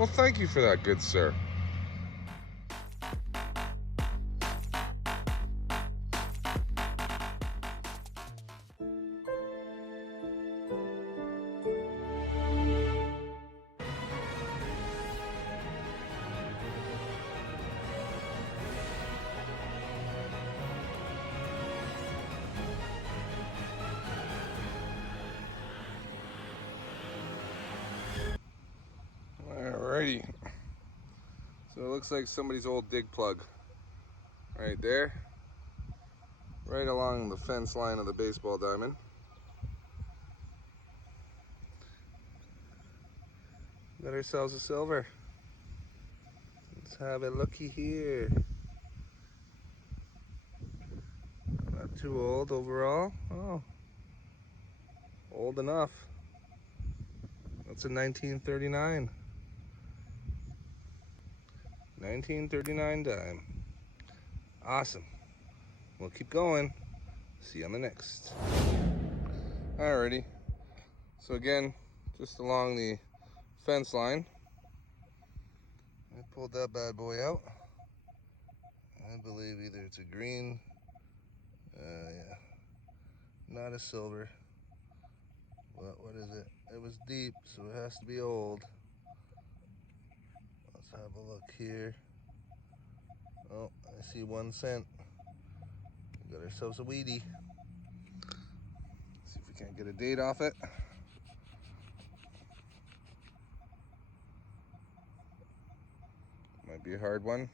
Well, thank you for that, good sir. Alrighty. So it looks like somebody's old dig plug right there, right along the fence line of the baseball diamond. Got ourselves a silver. Let's have a looky here. Not too old overall. Oh, old enough. That's a 1939. 1939 dime. Awesome. We'll keep going. See you on the next. Alrighty. So again, just along the fence line, I pulled that bad boy out. I believe either it's a green, yeah, not a silver. What is it? It was deep, so it has to be old. Let's have a look here. Oh, I see 1 cent. We got ourselves a weedy. See if we can't get a date off it. Might be a hard one,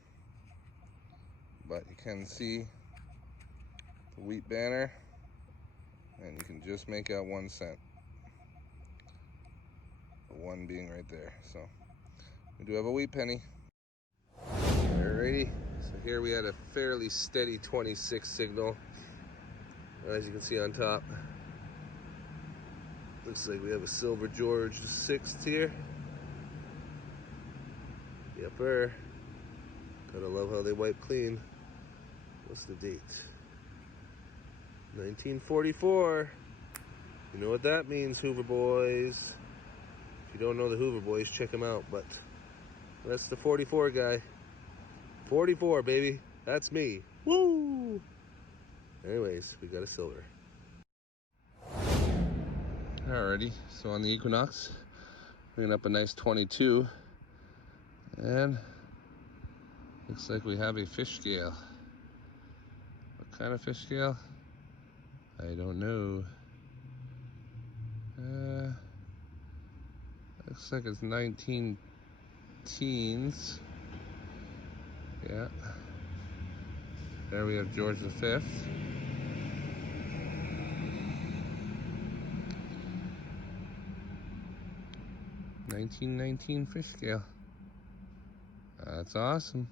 but you can see the wheat banner, and you can just make out 1 cent. The one being right there. So we do have a wheat penny. Alrighty, so here we had a fairly steady 26 signal, as you can see on top. Looks like we have a silver George the 6th here. Yepper. Gotta love how they wipe clean. What's the date? 1944. You know what that means, Hoover boys. If you don't know the Hoover boys, check them out. But that's the 44 guy. 44, baby. That's me. Woo! Anyways, we got a silver. Alrighty, so on the Equinox, bringing up a nice 22. And looks like we have a fish scale. What kind of fish scale? I don't know. Looks like it's 19 teens. Yeah. There we have George the 5th. 1919 fish scale. That's awesome.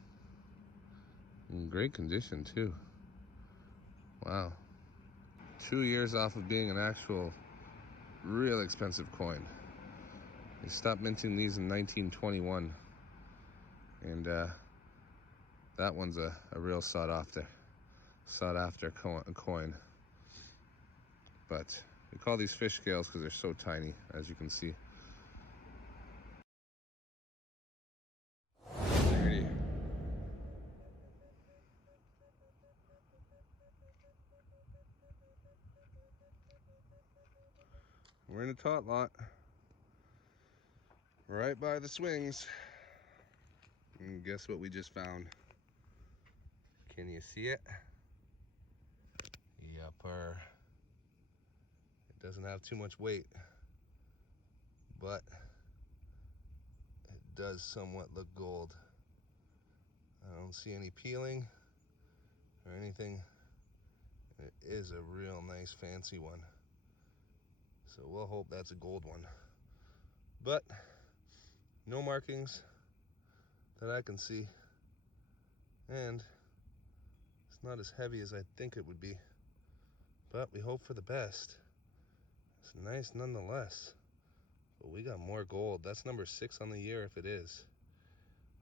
In great condition too. Wow. 2 years off of being an actual real expensive coin. They stopped minting these in 1921. And that one's a real sought after coin. But we call these fish scales because they're so tiny, as you can see. Alrighty. We're in a tot lot, right by the swings. And guess what we just found? Can you see it? Yupper. It doesn't have too much weight, but it does somewhat look gold. I don't see any peeling or anything. It is a real nice fancy one. So we'll hope that's a gold one. But no markings that I can see. And it's not as heavy as I think it would be. But we hope for the best. It's nice nonetheless. But we got more gold. That's number 6 on the year if it is.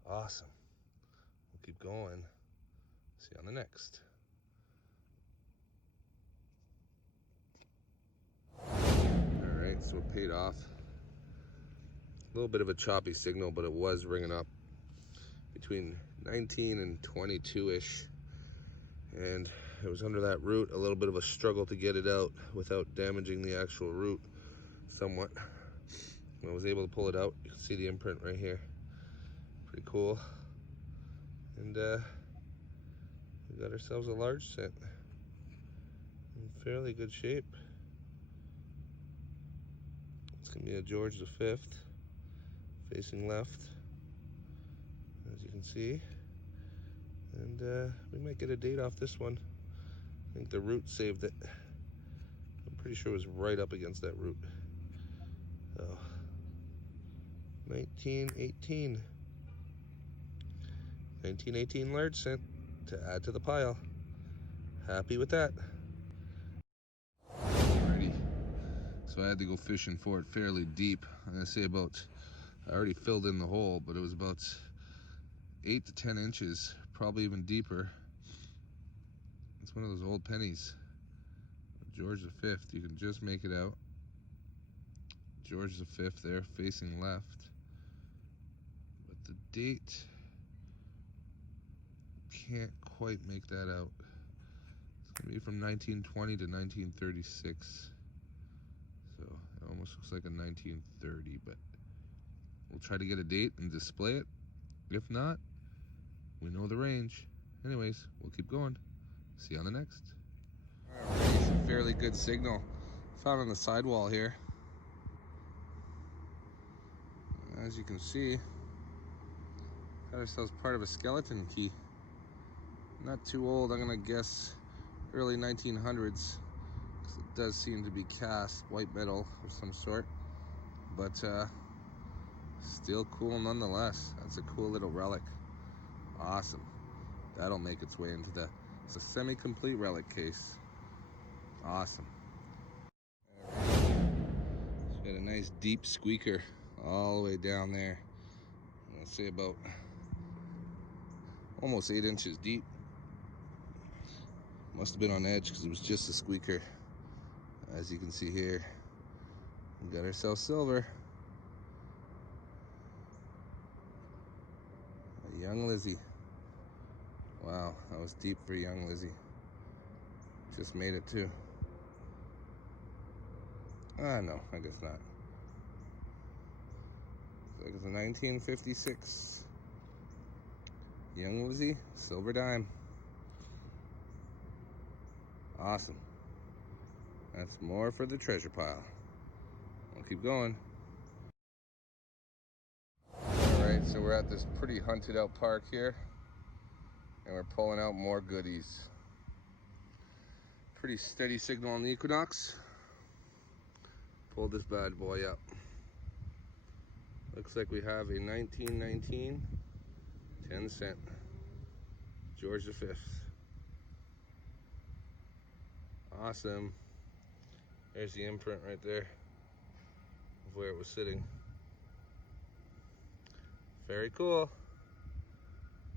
Awesome. We'll keep going. See you on the next. Alright, so it paid off. A little bit of a choppy signal, but it was ringing up between 19 and 22-ish. And it was under that root, a little bit of a struggle to get it out without damaging the actual root somewhat. When I was able to pull it out, you can see the imprint right here. Pretty cool. And we got ourselves a large scent in fairly good shape. It's gonna be a George V, facing left, as you can see. And we might get a date off this one. I think the root saved it. I'm pretty sure it was right up against that root. So, 1918 large scent to add to the pile. Happy with that. Alrighty, so I had to go fishing for it fairly deep. I'm gonna say about, I already filled in the hole, but it was about 8 to 10 inches, probably even deeper. It's one of those old pennies. George V, you can just make it out. George V there, facing left. But the date, can't quite make that out. It's gonna be from 1920 to 1936. So it almost looks like a 1930, but we'll try to get a date and display it. If not, we know the range. Anyways, we'll keep going. See you on the next. Alright, it's a fairly good signal. Found on the sidewall here. As you can see, got ourselves part of a skeleton key. Not too old, I'm gonna guess early 1900s. It does seem to be cast white metal of some sort, but still cool nonetheless. That's a cool little relic. Awesome. That'll make its way into it's a semi-complete relic case. Awesome. It's got a nice deep squeaker all the way down there. Let's say about almost 8 inches deep. Must have been on edge because it was just a squeaker. As you can see here, we got ourselves silver. A young Lizzy. Wow, that was deep for young Lizzy. Just made it too. No, I guess not. So it's a 1956 young Lizzy silver dime. Awesome. That's more for the treasure pile. We'll keep going. Alright, so we're at this pretty hunted out park here, and we're pulling out more goodies. Pretty steady signal on the Equinox. Pull this bad boy up. Looks like we have a 1919 10 cent George V. Awesome. There's the imprint right there of where it was sitting. Very cool.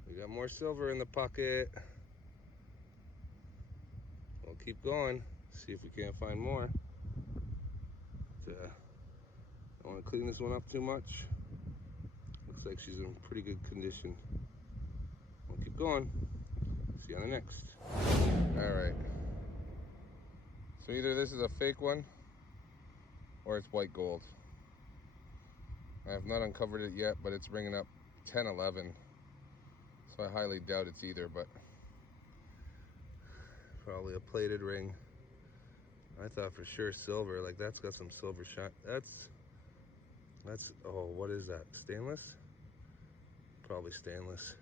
We got more silver in the pocket. We'll keep going, see if we can't find more. But, don't want to clean this one up too much. Looks like she's in pretty good condition. We'll keep going. See you on the next. Alright. So either this is a fake one or it's white gold. I have not uncovered it yet, but it's ringing up 10-11. So I highly doubt it's either, but probably a plated ring. I thought for sure silver, like that's got some silver shine. That's, oh, what is that? Stainless? Probably stainless.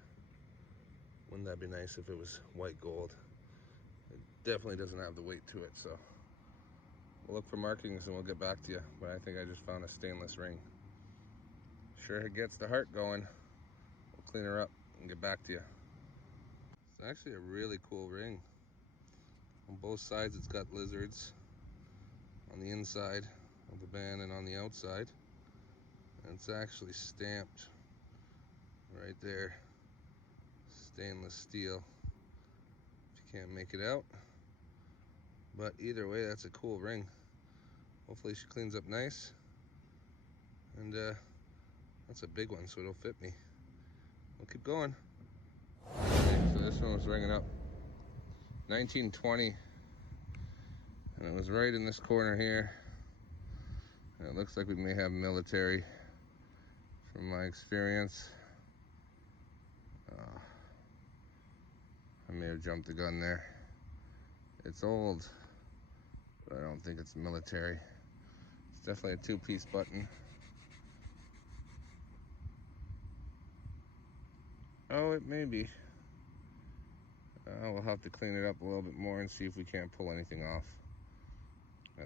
Wouldn't that be nice if it was white gold? It definitely doesn't have the weight to it, so we'll look for markings and we'll get back to you. But I think I just found a stainless ring. Sure it gets the heart going. We'll clean her up and get back to you. It's actually a really cool ring. On both sides it's got lizards. On the inside of the band and on the outside. And it's actually stamped right there. Stainless steel. If you can't make it out. But either way, that's a cool ring. Hopefully she cleans up nice. And That's a big one, so it'll fit me. We'll keep going. Alright, so this one was ringing up 1920, and it was right in this corner here. And it looks like we may have military from my experience. I may have jumped the gun there. It's old, but I don't think it's military. It's definitely a two-piece button. Oh, it may be. We'll have to clean it up a little bit more and see if we can't pull anything off.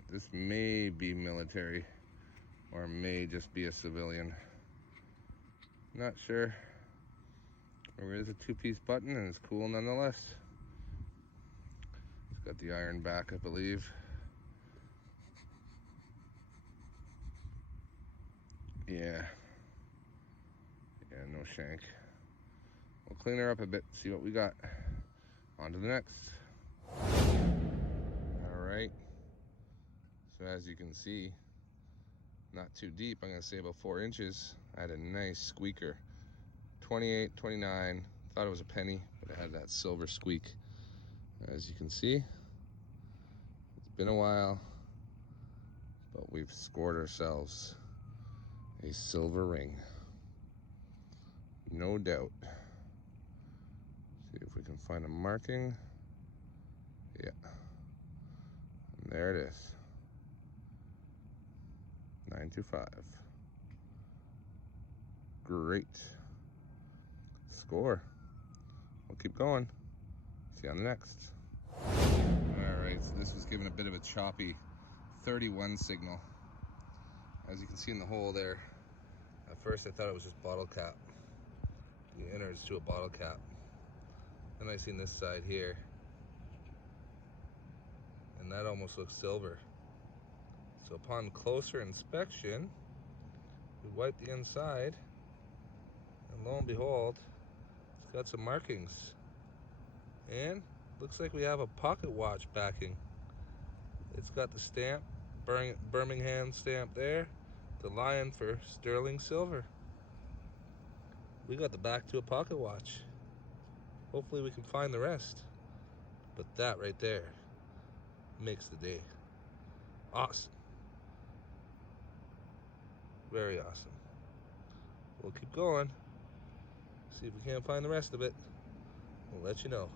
This may be military, or may just be a civilian. Not sure. There is a two-piece button, and it's cool nonetheless. It's got the iron back, I believe. Yeah, no shank. We'll clean her up a bit, see what we got. On to the next. All right. So as you can see, not too deep. I'm gonna say about 4 inches. I had a nice squeaker. 28, 29. Thought it was a penny, but it had that silver squeak. As you can see, it's been a while, but we've scored ourselves a silver ring. No doubt. See if we can find a marking. Yeah. And there it is. 925. Great. Score. We'll keep going. See you on the next. Alright, so this was given a bit of a choppy 31 signal. As you can see in the hole there, at first I thought it was just bottle cap. The innards to a bottle cap. Then I seen this side here, and that almost looks silver. So upon closer inspection, we wiped the inside, and lo and behold, it's got some markings. And looks like we have a pocket watch backing. It's got the stamp, Birmingham stamp there, the lion for sterling silver. We got the back to a pocket watch. Hopefully we can find the rest. But that right there makes the day. Awesome. Very awesome. We'll keep going. See if we can't find the rest of it. We'll let you know.